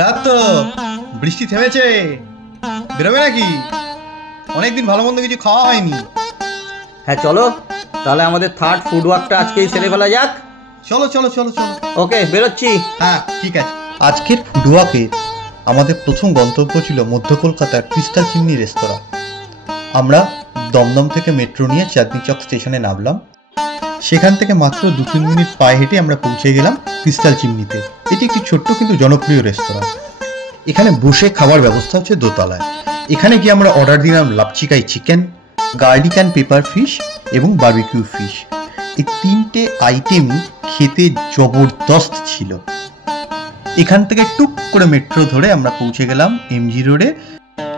রাত তো বৃষ্টি থেমেছে, বেরোবে নাকি? অনেকদিন ভালো মন্দ কিছু খাওয়া হয়নি। হ্যাঁ চলো, তাহলে আমাদের থার্ড ফুড ওয়াকটা আজকেই সেরে ফেলা যাক। চলো চলো চলো চলো। ওকে, বেরোচ্ছি। হ্যাঁ ঠিক আছে। আজকের ফুড ওয়াকে আমাদের প্রথম গন্তব্য ছিল মধ্য কলকাতার ক্রিস্টাল চিমনি রেস্তোরাঁ। আমরা দমদম থেকে মেট্রো নিয়ে চাঁদনি চক স্টেশনে নামলাম। সেখান থেকে মাত্র 2-3 মিনিট পায়ে হেঁটে আমরা পৌঁছে গেলাম ক্রিস্টাল চিমনিতে। এটি একটি ছোট্ট কিন্তু জনপ্রিয় রেস্তোরাঁ। এখানে বসে খাবার ব্যবস্থা হচ্ছে দোতলায়। এখানে গিয়ে আমরা অর্ডার দিলাম লাপচিকাই chicken, garlic and pepper fish এবং বারবিকিউ ফিশ। এই 3টে আইটেমই খেতে জবরদস্ত ছিল। এখান থেকে টুক করে মেট্রো ধরে আমরা পৌঁছে গেলাম এমজি রোডে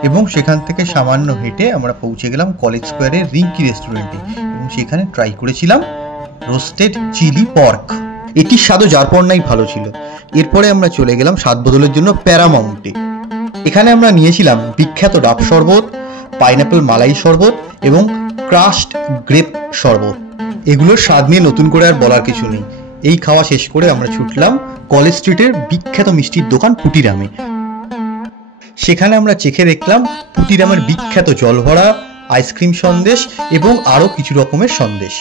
এবং সেখান থেকে সামান্য হেঁটে আমরা পৌঁছে গেলাম কলেজ স্কোয়ারের রিঙ্কি রেস্টুরেন্টে এবং সেখানে ট্রাই করেছিলাম রোস্টেড চিলি পর্ক। এটির স্বাদও যার পর নাই ভালো ছিল। এরপরে আমরা চলে গেলাম স্বাদ বদলের জন্য প্যারামাউন্টে। এখানে আমরা নিয়েছিলাম বিখ্যাত ডাব শরবত, পাইনাপেল মালাই শরবত এবং ক্রাশড গ্রেপ শরবত। এগুলোর স্বাদ নিয়ে নতুন করে আর বলার কিছু নেই। এই খাওয়া শেষ করে আমরা ছুটলাম কলেজ স্ট্রিটের বিখ্যাত মিষ্টির দোকান পুটিরামে। সেখানে আমরা চেখে দেখলাম পুটিরামের বিখ্যাত জলভরা, আইসক্রিম সন্দেশ এবং আরও কিছু রকমের সন্দেশ।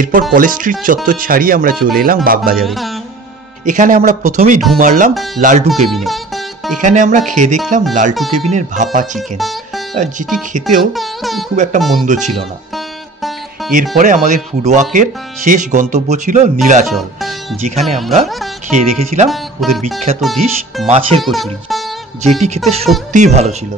এরপর কলেজ স্ট্রিট চত্বর ছাড়িয়ে আমরা চলে এলাম বাগবাজারে। এখানে আমরা প্রথমেই ঢু মারলাম লালটু কেবিনে। এখানে আমরা খেয়ে দেখলাম লালটু কেবিনের ভাপা চিকেন, যেটি খেতেও খুব একটা মন্দ ছিল না। এরপরে আমাদের ফুড ওয়াকের শেষ গন্তব্য ছিল নীলাচল, যেখানে আমরা খেয়ে দেখেছিলাম ওদের বিখ্যাত ডিশ মাছের কচুরি, যেটি খেতে সত্যিই ভালো ছিল।